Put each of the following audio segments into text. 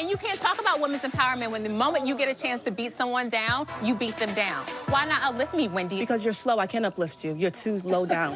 And you can't talk about women's empowerment when the moment you get a chance to beat someone down, you beat them down. Why not uplift me, Wendy? Because you're slow, I can't uplift you. You're too low down.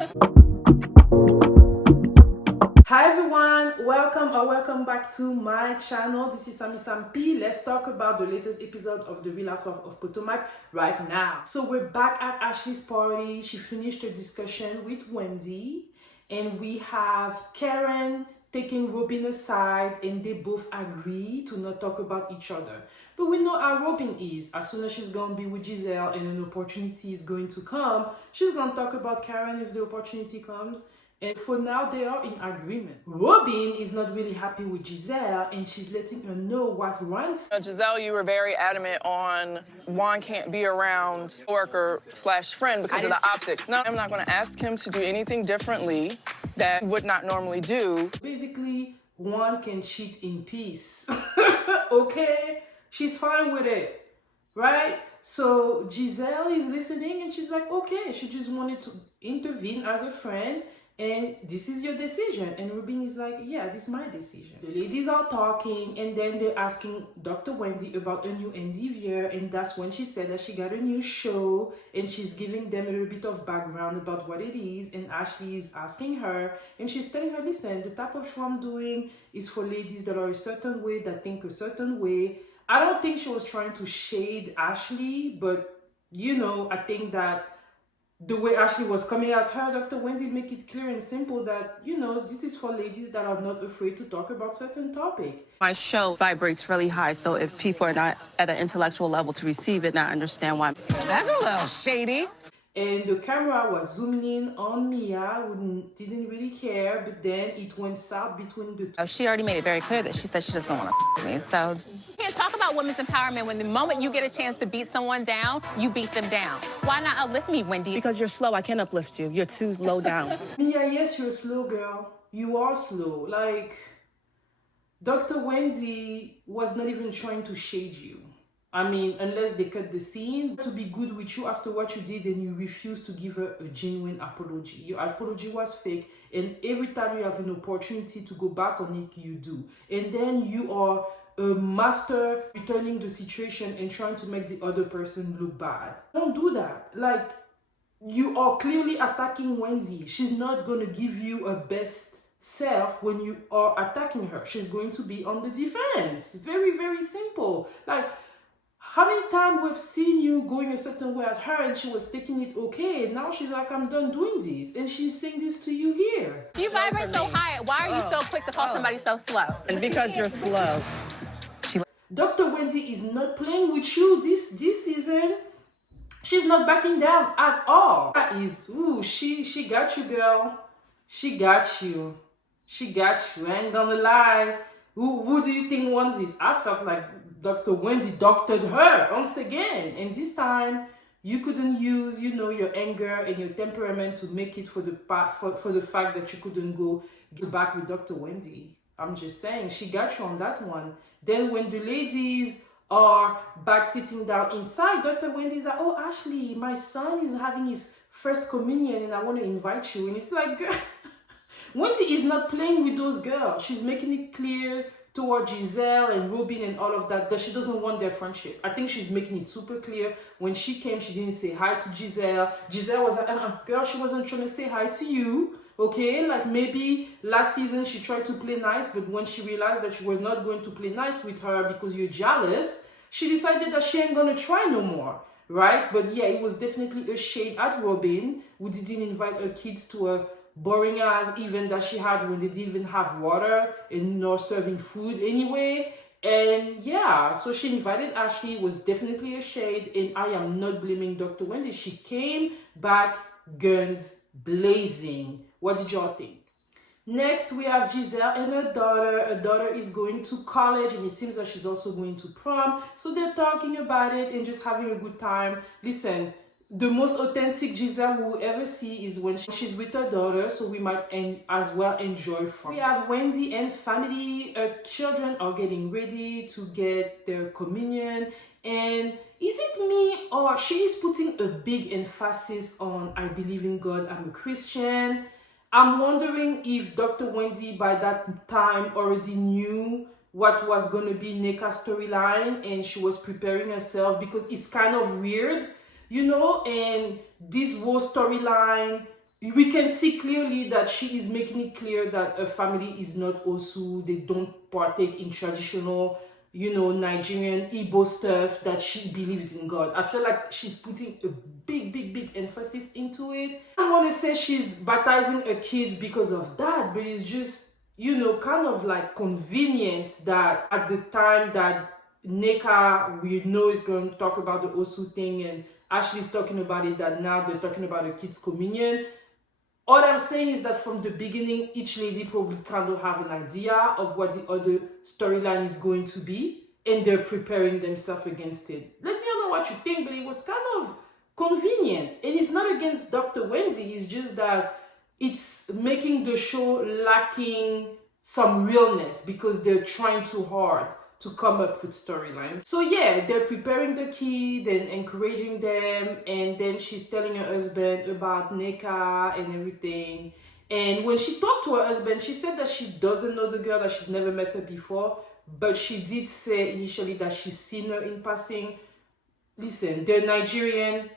Hi everyone, welcome back to my channel. This is Sam P. Let's talk about the latest episode of the Real Housewives of Potomac right now. So we're back at Ashley's party. She finished her discussion with Wendy, and we have Karen taking Robyn aside, and they both agree to not talk about each other. But we know how Robyn is. As soon as she's going to be with Giselle and an opportunity is going to come, she's going to talk about Karen if the opportunity comes. And for now, they are in agreement. Robyn is not really happy with Giselle, and she's letting her know what runs. Giselle, you were very adamant on Juan can't be around worker/friend because of the optics. No, I'm not going to ask him to do anything differently that he would not normally do. Basically, Juan can cheat in peace. Okay? She's fine with it, right? So Giselle is listening, and she's like, okay, she just wanted to intervene as a friend. And this is your decision. And Robyn is like, yeah, this is my decision. The ladies are talking, and then they're asking Dr. Wendy about a new endeavor. And that's when she said that she got a new show, and she's giving them a little bit of background about what it is. And Ashley is asking her, and she's telling her, listen, the type of show I'm doing is for ladies that are a certain way, that think a certain way. I don't think she was trying to shade Ashley, but you know, I think that the way Ashley was coming at her, Dr. Wendy make it clear and simple that, you know, this is for ladies that are not afraid to talk about certain topic. My show vibrates really high, so if people are not at an intellectual level to receive it, I understand why. That's a little shady. And the camera was zooming in on Mia, who didn't really care, but then it went south between the two. She already made it very clear that she said she doesn't want to me, so... You can't talk about women's empowerment when the moment you get a chance to beat someone down, you beat them down. Why not uplift me, Wendy? Because you're slow, I can't uplift you. You're too low down. Mia, yes, you're slow, girl. You are slow. Like, Dr. Wendy was not even trying to shade you. I mean, unless they cut the scene. To be good with you after what you did, and you refuse to give her a genuine apology. Your apology was fake, and every time you have an opportunity to go back on it, you do. And then you are a master returning the situation and trying to make the other person look bad. Don't do that. Like, you are clearly attacking Wendy. She's not going to give you a best self when you are attacking her. She's going to be on the defense. Very, very simple. Like, how many times we've seen you going a certain way at her, and she was taking it okay, and now she's like, I'm done doing this, and she's saying this to you here. You vibrate so high. Why are you so quick to call somebody so slow? And because you're slow. Dr. Wendy is not playing with you this season. She's not backing down at all. That is, ooh, she got you, girl. She got you. She got you. I ain't gonna lie. Who do you think won this? I felt like Dr. Wendy doctored her once again. And this time, you couldn't use, you know, your anger and your temperament to make it for the fact that you couldn't go get back with Dr. Wendy. I'm just saying, she got you on that one. Then when the ladies are back sitting down inside, Dr. Wendy's like, oh, Ashley, my son is having his first communion and I want to invite you. And it's like, girl, Wendy is not playing with those girls. She's making it clear toward Giselle and Robyn and all of that she doesn't want their friendship. I think she's making it super clear. When she came, she didn't say hi to Giselle. Giselle was like, girl, she wasn't trying to say hi to you. Okay, like maybe last season she tried to play nice, but when she realized that you were not going to play nice with her because you're jealous, she decided that she ain't gonna try no more, right? But yeah, it was definitely a shade at Robyn, who didn't invite her kids to a boring ass event that she had when they didn't even have water and nor serving food anyway. And yeah, so she invited Ashley. It was definitely a shade, and I am not blaming Dr. Wendy. She came back guns blazing. What did y'all think? Next, we have Giselle and her daughter. Her daughter is going to college, and it seems that she's also going to prom. So they're talking about it and just having a good time. Listen, the most authentic Giselle we'll ever see is when she's with her daughter, so we might as well enjoy from. We have Wendy and family. Her children are getting ready to get their communion, and is it me or she is putting a big emphasis on I believe in God, I'm a Christian? I'm wondering if Dr. Wendy by that time already knew what was going to be Nneka's storyline, and she was preparing herself because it's kind of weird, you know, and this whole storyline, we can see clearly that she is making it clear that her family is not Osu. They don't partake in traditional, you know, Nigerian Igbo stuff, that she believes in God. I feel like she's putting a big emphasis into it. I don't want to say she's baptizing her kids because of that, but it's just, you know, kind of like convenient that at the time that Nneka, we know, is going to talk about the Osu thing, and Ashley's talking about it, that now they're talking about the kids' communion. All I'm saying is that from the beginning, each lady probably kind of have an idea of what the other storyline is going to be, and they're preparing themselves against it. Let me know what you think, but it was kind of convenient. And it's not against Dr. Wendy, it's just that it's making the show lacking some realness because they're trying too hard to come up with storyline. So yeah, they're preparing the kid and encouraging them, and then she's telling her husband about Nneka and everything. And when she talked to her husband, she said that she doesn't know the girl, that she's never met her before, but she did say initially that she's seen her in passing. Listen, they're Nigerian,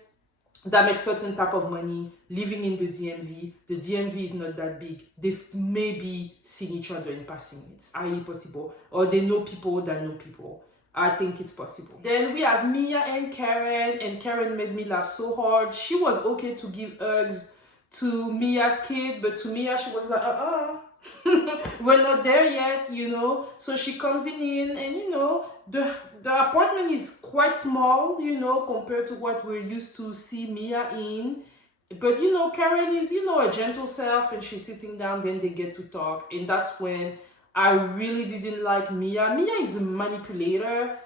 that makes certain type of money, living in the DMV. The DMV is not that big. They've maybe seen each other in passing. It's highly possible. Or they know people that know people. I think it's possible. Then we have Mia and Karen made me laugh so hard. She was okay to give hugs to Mia's kid, but to Mia, she was like, we're not there yet, you know. So she comes in, and you know, the apartment is quite small, you know, compared to what we're used to see Mia in. But you know, Karen is, you know, a gentle self, and she's sitting down, then they get to talk. And that's when I really didn't like Mia. Mia is a manipulator,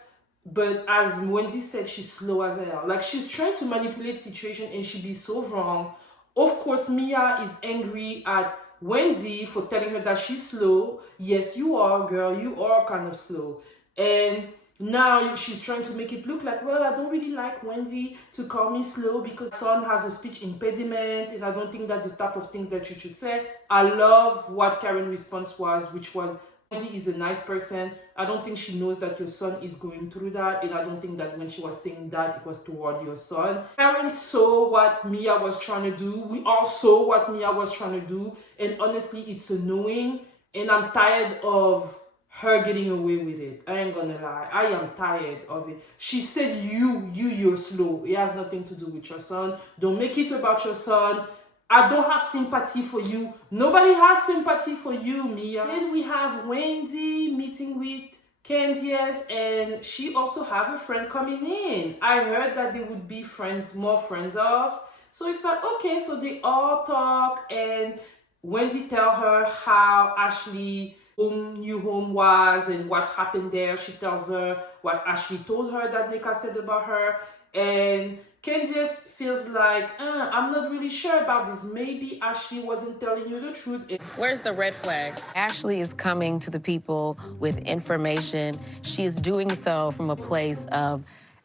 but as Wendy said, she's slow as hell. Like, she's trying to manipulate the situation, and she be so wrong. Of course, Mia is angry at Wendy for telling her that she's slow. Yes, you are, girl. You are kind of slow. And now she's trying to make it look like, well, I don't really like Wendy to call me slow because son has a speech impediment, and I don't think that's the type of things that you should say. I love what Karen's response was, which was, Wendy is a nice person. I don't think she knows that your son is going through that, and I don't think that when she was saying that, it was toward your son. Karen saw what Mia was trying to do. We all saw what Mia was trying to do, and honestly, it's annoying, and I'm tired of her getting away with it. I ain't gonna lie. I am tired of it. She said, you're slow. It has nothing to do with your son. Don't make it about your son. I don't have sympathy for you. Nobody has sympathy for you, Mia. Then we have Wendy meeting with Candiace, and she also have a friend coming in. I heard that they would be friends, more friends of. So it's like, okay, so they all talk, and Wendy tell her how Ashley new home was and what happened there. She tells her what Ashley told her that Nneka said about her, and Candiace feels like, I'm not really sure about this. Maybe Ashley wasn't telling you the truth. Where's the red flag? Ashley is coming to the people with information. She's doing so from a place of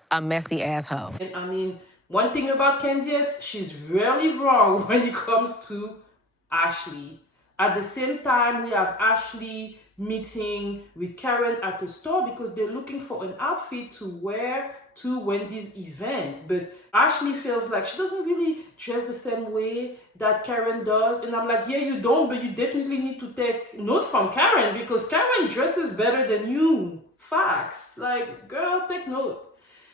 a messy asshole. And I mean, one thing about Candiace, she's rarely wrong when it comes to Ashley. At the same time, we have Ashley meeting with Karen at the store because they're looking for an outfit to wear to Wendy's event. But Ashley feels like she doesn't really dress the same way that Karen does. And I'm like, yeah, you don't, but you definitely need to take note from Karen because Karen dresses better than you. Facts. Like, girl, take note.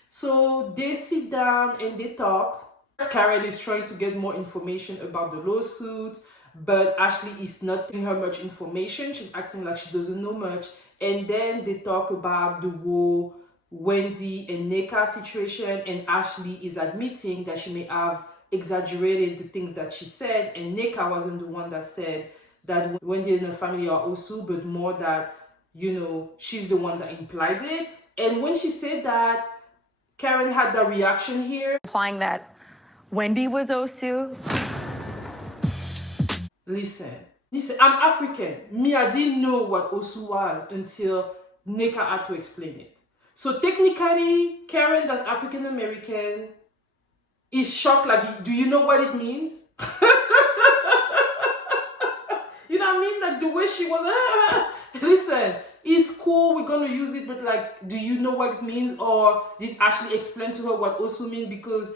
So they sit down and they talk. Karen is trying to get more information about the lawsuit, but Ashley is not giving her much information. She's acting like she doesn't know much. And then they talk about the whole Wendy and Nneka situation, and Ashley is admitting that she may have exaggerated the things that she said, and Nneka wasn't the one that said that Wendy and her family are Osu, but more that, you know, she's the one that implied it. And when she said that, Karen had that reaction here. Implying that Wendy was Osu. Listen, I'm African. Me, I didn't know what Osu was until Nneka had to explain it. So technically, Karen, that's African American, is shocked. Like, do you know what it means? You know what I mean? Like the way she was. Listen, it's cool, we're gonna use it, but like, do you know what it means? Or did Ashley explain to her what osu means? Because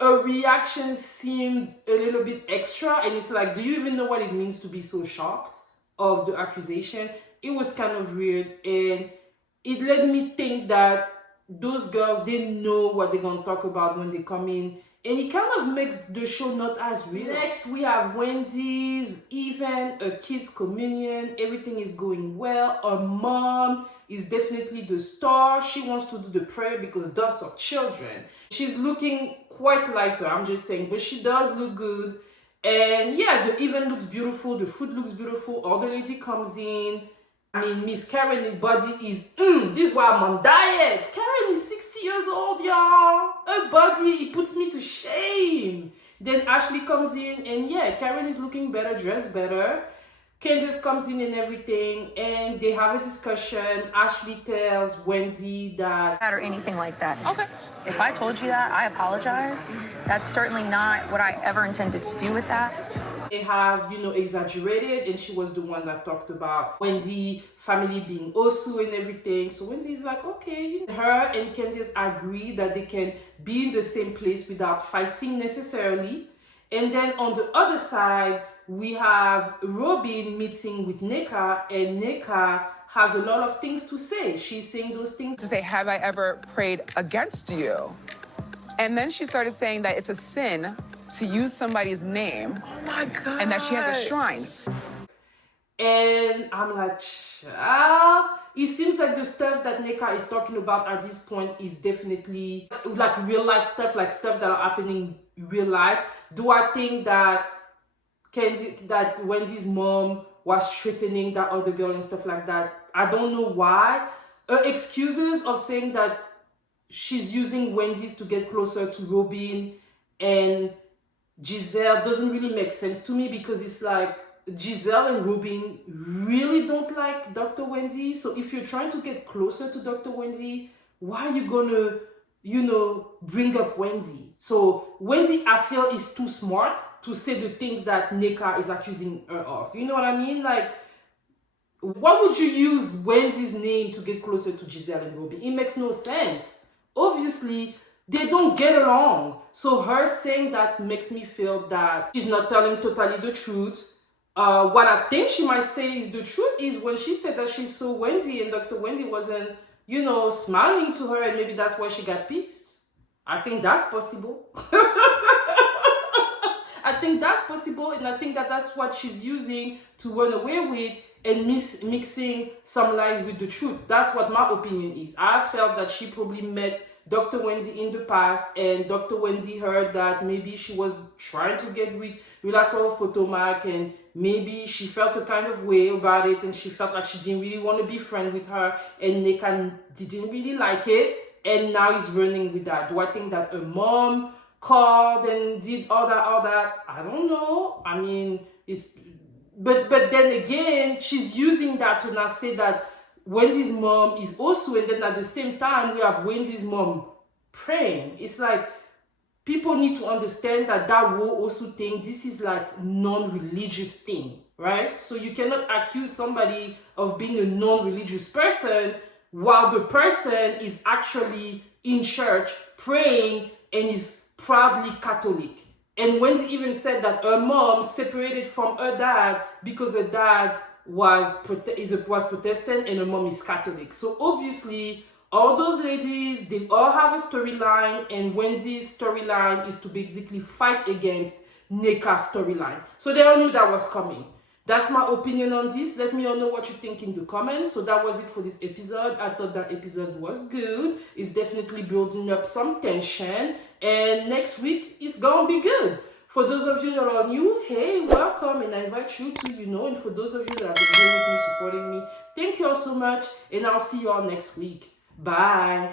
her reaction seemed a little bit extra, and it's like, do you even know what it means to be so shocked of the accusation? It was kind of weird, and it led me think that those girls, they know what they're gonna talk about when they come in, and it kind of makes the show not as real. Next, we have Wendy's event, a kid's communion. Everything is going well. Her mom is definitely the star. She wants to do the prayer because those are children. She's looking quite lighter, I'm just saying, but she does look good. And yeah, the event looks beautiful. The food looks beautiful. All the lady comes in. I mean, Miss Karen's body is, this is why I'm on diet. Karen is 60 years old, y'all. Her body, it puts me to shame. Then Ashley comes in, and yeah, Karen is looking better, dressed better. Candiace comes in and everything, and they have a discussion. Ashley tells Wendy that... Or anything like that. Okay. If I told you that, I apologize. That's certainly not what I ever intended to do with that. They have, you know, exaggerated, and she was the one that talked about Wendy family being osu and everything. So Wendy's like, okay, her and Candiace agree that they can be in the same place without fighting necessarily. And then on the other side, we have Robyn meeting with Nneka, and Nneka has a lot of things to say. She's saying those things. To say, have I ever prayed against you? And then she started saying that it's a sin to use somebody's name. Oh my God. And that she has a shrine. And I'm like, child. It seems like the stuff that Nneka is talking about at this point is definitely like real life stuff, like stuff that are happening in real life. Do I think that Wendy's mom was threatening that other girl and stuff like that? I don't know why. Her excuses of saying that she's using Wendy's to get closer to Robyn and Giselle doesn't really make sense to me, because it's like Giselle and Robyn really don't like Dr. Wendy. So if you're trying to get closer to Dr. Wendy, why are you gonna, you know, bring up Wendy? So Wendy, I feel, is too smart to say the things that Nneka is accusing her of. You know what I mean? Like, why would you use Wendy's name to get closer to Giselle and Robyn? It makes no sense. Obviously, they don't get along. So her saying that makes me feel that she's not telling totally the truth. What I think she might say is the truth is when she said that she saw Wendy and Dr. Wendy wasn't, you know, smiling to her, and maybe that's why she got pissed. I think that's possible. I think that's possible, and I think that that's what she's using to run away with and mixing some lies with the truth. That's what my opinion is. I felt that she probably met Dr. Wendy in the past, and Dr. Wendy heard that maybe she was trying to get with Real Housewives of Potomac, and maybe she felt a kind of way about it, and she felt like she didn't really want to be friends with her, and Nneka didn't really like it, and now he's running with that. Do I think that her mom called and did all that? I don't know. I mean, it's... But then again, she's using that to now say that Wendy's mom is also, and then at the same time, we have Wendy's mom praying. It's like, people need to understand that wo also thing, this is like non-religious thing, right? So you cannot accuse somebody of being a non-religious person while the person is actually in church praying and is proudly Catholic. And Wendy even said that her mom separated from her dad because her dad was Protestant and her mom is Catholic. So obviously, all those ladies, they all have a storyline, and Wendy's storyline is to basically fight against Nneka's storyline. So they all knew that was coming. That's my opinion on this. Let me all know what you think in the comments. So that was it for this episode. I thought that episode was good. It's definitely building up some tension. And next week, it's gonna be good. For those of you that are new, hey, welcome. And I invite you to, and for those of you that have been here with me, supporting me, thank you all so much. And I'll see you all next week. Bye.